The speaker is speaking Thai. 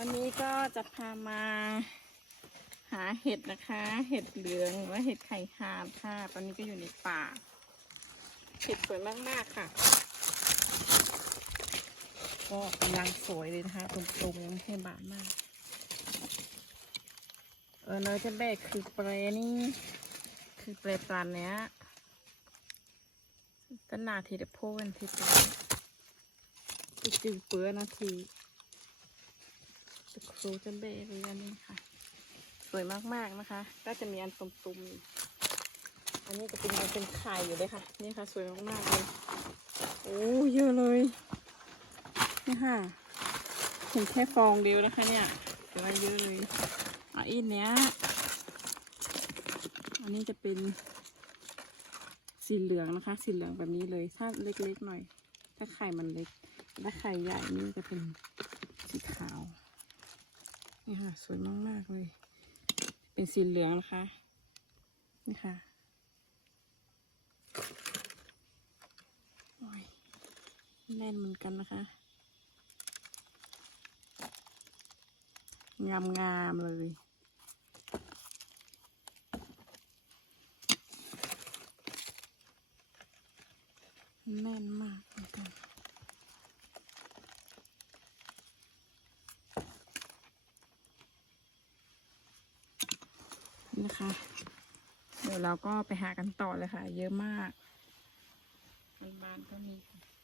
วันนี้ก็จะพามาหาเห็ดนะคะ เห็ดเหลืองหรือว่าเห็ดไข่หามค่ะ ตอนนี้ก็อยู่ในป่า เห็ดสวยมากๆค่ะ ก็กำลังสวยเลยนะคะตรงๆยังใช่บานมาก เออเนยจะแบกคือเปรนี่ คือเปรปลานเนี้ยก็นาทีเดโพนทีตจืดเปื้อนาที ตะครูจะเบกเลยนนี้ค่ะ สวยมากๆนะคะ ก็จะมีอันตุ่มๆ อันนี้จะเป็นยังเป็นไข่อยู่เลยค่ะ นี่ค่ะ สวยมากๆเลยโอ้เยอะเลย นี่ค่ะเห็นแค่ฟองเดียวนะคะเนี่ยแต่ว่าเยอะเลยอะอีเนี้ย อันนี้จะเป็นสีเหลืองนะคะ สีเหลืองแบบนี้เลย ถ้าเล็กๆหน่อย ถ้าไข่มันเล็ก ถ้าไข่ใหญ่นี่จะเป็นสีขาว นี่ค่ะ สวยมากๆเลย เป็นสีเหลืองนะคะ นี่ค่ะโอ้ยแน่นเหมือนกันนะคะ งามๆเลย แน่นมากเหมือ นะคะ เดี๋ยวเราก็ไปหากันต่อเลยค่ะ เยอะมากบานๆก็มีค่ะ